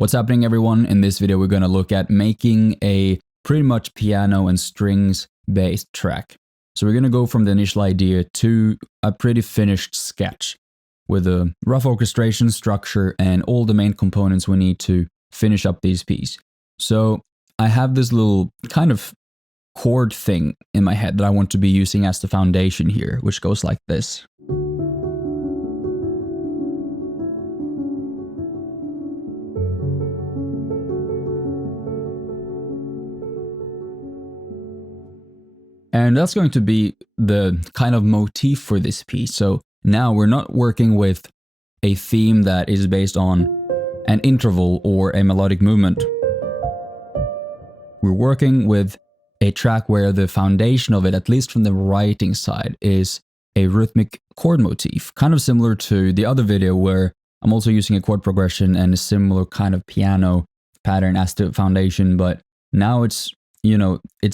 What's happening, everyone? In this video, we're going to look at making a pretty much piano and strings based track. So we're going to go from the initial idea to a pretty finished sketch with a rough orchestration structure and all the main components we need to finish up this piece. So I have this little kind of chord thing in my head that I want to be using as the foundation here, which goes like this. And that's going to be the kind of motif for this piece. So now we're not working with a theme that is based on an interval or a melodic movement. We're working with a track where the foundation of it, at least from the writing side, is a rhythmic chord motif, kind of similar to the other video where I'm also using a chord progression and a similar kind of piano pattern as the foundation, but now it's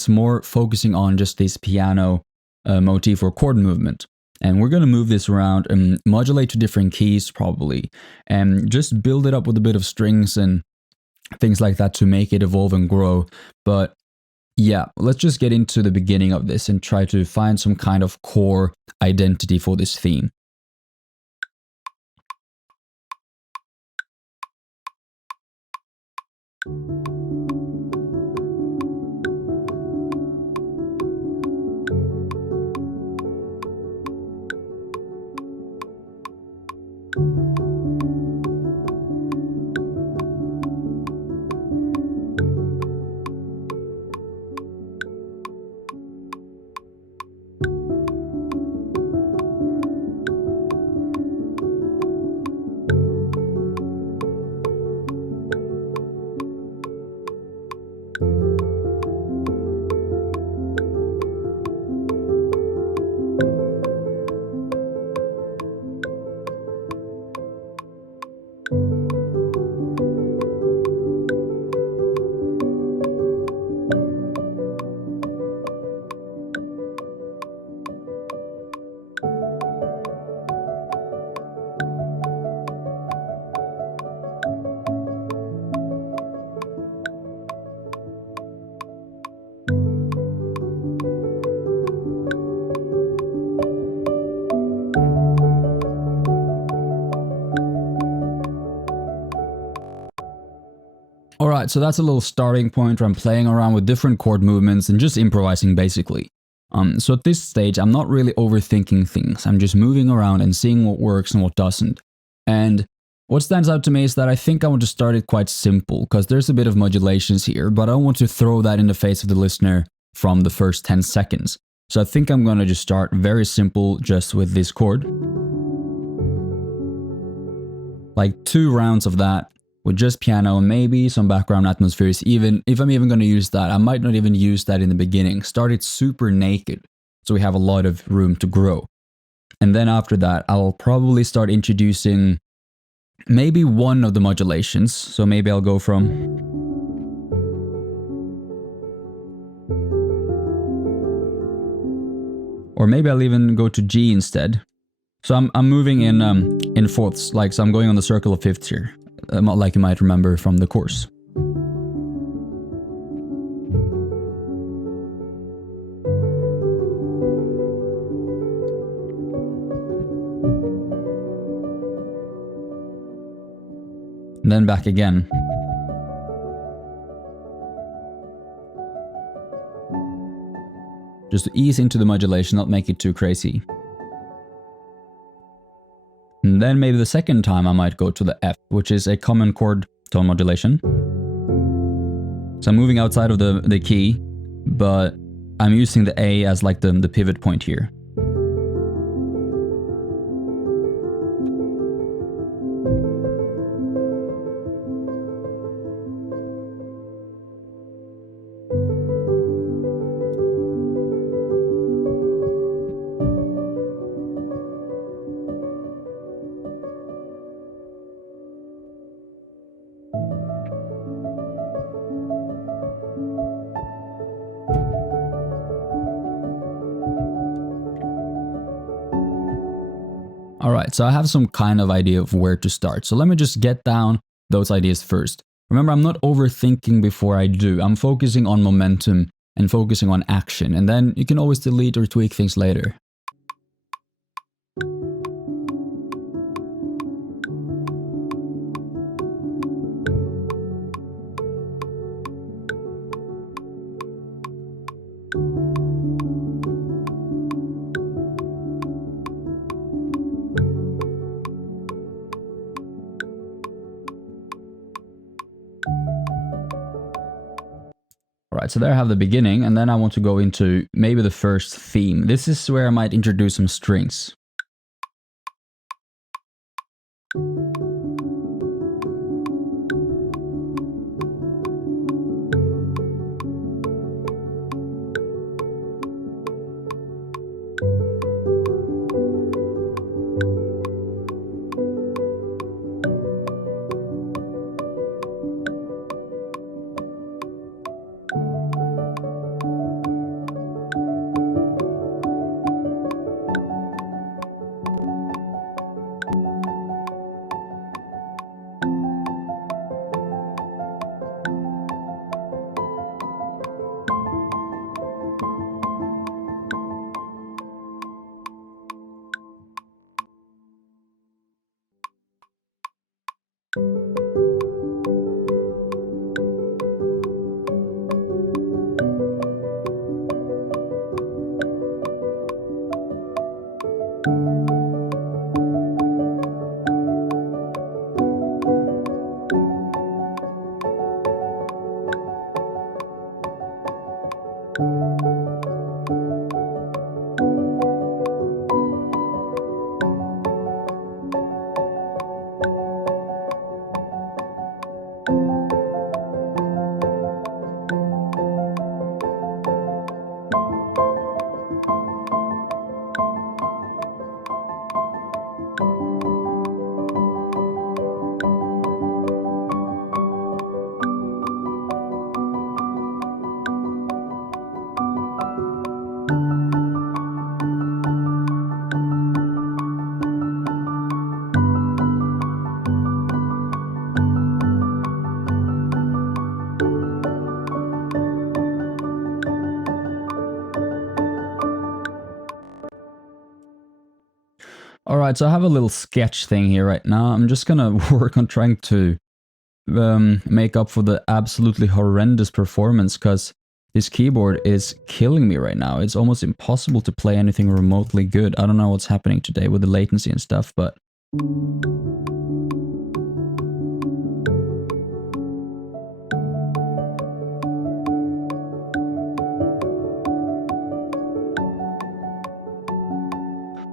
more focusing on just this piano motif or chord movement. And we're going to move this around and modulate to different keys probably, and just build it up with a bit of strings and things like that to make it evolve and grow. But yeah, let's just get into the beginning of this and try to find some kind of core identity for this theme. Alright, so that's a little starting point where I'm playing around with different chord movements and just improvising basically. So at this stage, I'm not really overthinking things. I'm just moving around and seeing what works and what doesn't. And what stands out to me is that I think I want to start it quite simple, because there's a bit of modulations here, but I don't want to throw that in the face of the listener from the first 10 seconds. So I think I'm going to just start very simple just with this chord. Like 2 rounds of that. With just piano, maybe some background atmospheres. Even if I'm even going to use that, I might not even use that in the beginning. Start it super naked, so we have a lot of room to grow. And then after that, I'll probably start introducing maybe one of the modulations. So maybe I'll go from... Or maybe I'll even go to G instead. So I'm moving in fourths, like, so I'm going on the circle of fifths here. Like you might remember from the course. And then back again. Just to ease into the modulation, not make it too crazy. And then maybe the second time I might go to the F, which is a common chord tone modulation. So I'm moving outside of the key, but I'm using the A as like the pivot point here. Alright, so I have some kind of idea of where to start. So let me just get down those ideas first. Remember, I'm not overthinking before I do. I'm focusing on momentum and focusing on action, and then you can always delete or tweak things later. Alright, so there I have the beginning, and then I want to go into maybe the first theme. This is where I might introduce some strings. Alright, so I have a little sketch thing here right now. I'm just gonna work on trying to make up for the absolutely horrendous performance, because this keyboard is killing me right now. It's almost impossible to play anything remotely good. I don't know what's happening today with the latency and stuff, but...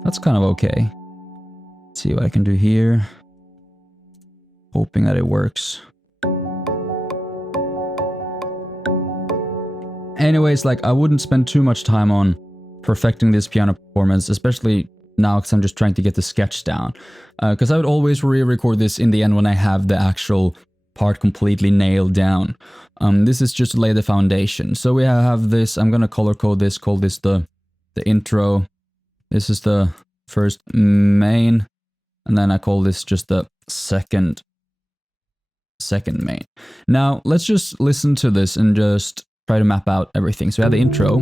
that's kind of okay. Let's see what I can do here. Hoping that it works. Anyways, like, I wouldn't spend too much time on perfecting this piano performance, especially now because I'm just trying to get the sketch down. Because I would always re-record this in the end when I have the actual part completely nailed down. This is just to lay the foundation. So we have this, I'm gonna color code this, call this the intro. This is the first main, and then I call this just the second main. Now, let's just listen to this and just try to map out everything. So we have the intro,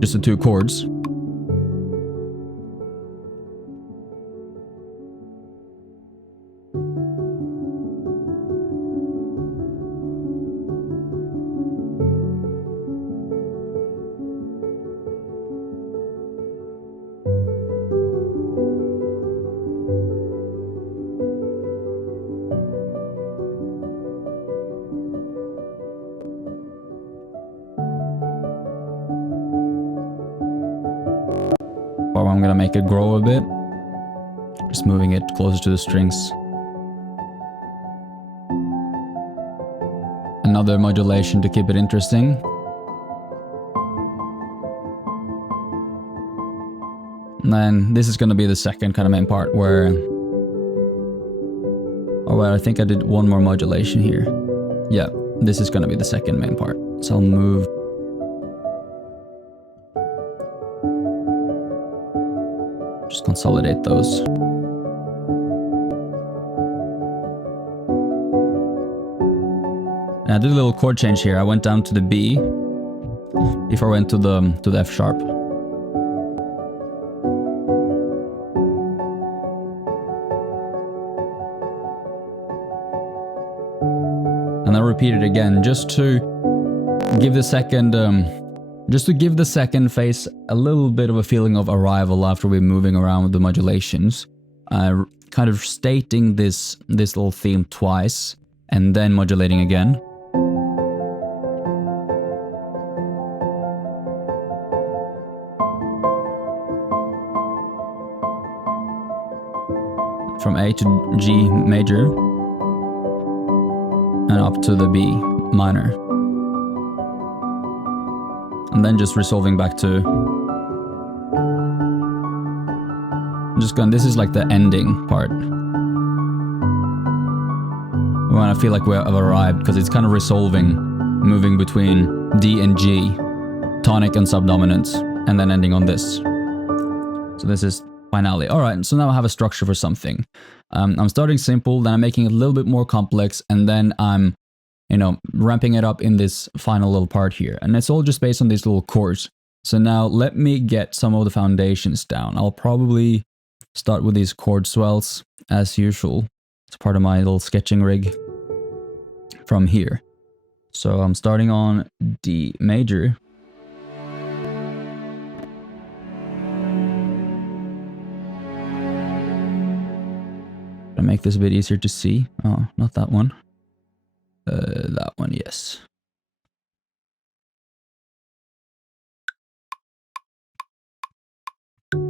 just the 2 chords. Or I'm gonna make it grow a bit. Just moving it closer to the strings. Another modulation to keep it interesting. And then this is gonna be the second kind of main part where... oh well, I think I did one more modulation here. Yeah, this is gonna be the second main part. So I'll move... just consolidate those. And I did a little chord change here. I went down to the B before I went to the F sharp. And then repeat it again, just to give the second phase a little bit of a feeling of arrival after we're moving around with the modulations. Kind of stating this little theme twice and then modulating again. From A to G major and up to the B minor. And then just resolving back to... I'm just going, this is like the ending part. When I feel like we have arrived, because it's kind of resolving, moving between D and G, tonic and subdominant, and then ending on this. So this is finale. Alright, so now I have a structure for something. I'm starting simple, then I'm making it a little bit more complex, and then I'm, ramping it up in this final little part here. And it's all just based on these little chords. So now let me get some of the foundations down. I'll probably start with these chord swells as usual. It's part of my little sketching rig from here. So I'm starting on D major. To make this a bit easier to see. Oh, not that one. That one, yes. And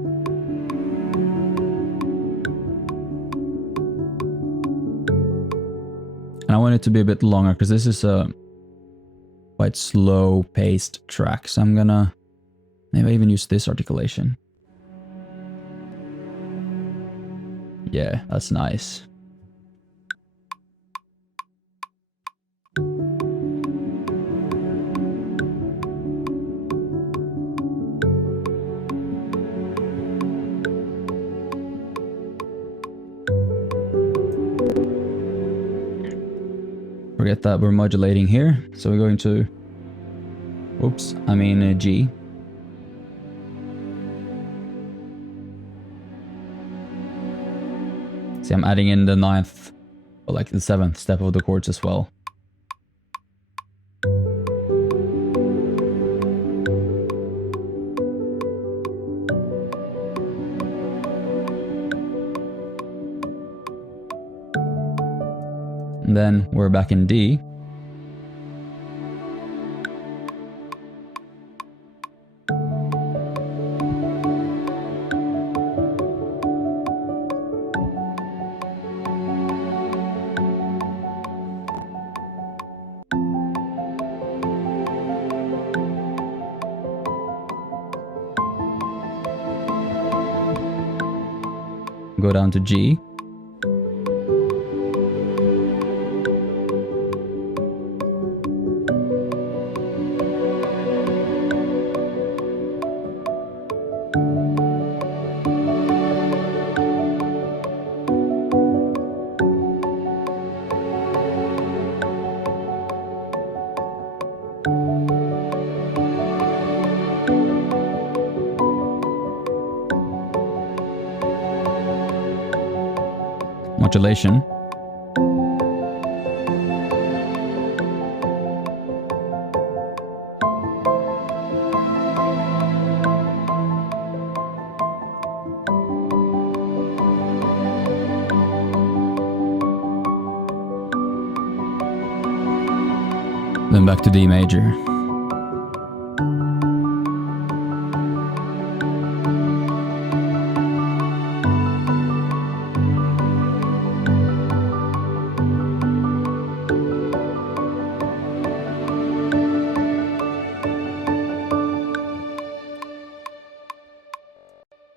I want it to be a bit longer because this is a quite slow paced track. So I'm gonna maybe even use this articulation. Yeah, that's nice. Forget that we're modulating here. So we're going to, G. See, I'm adding in the 9th, or like the 7th step of the chords as well. And then we're back in D. Go down to G. Modulation. Then back to D major.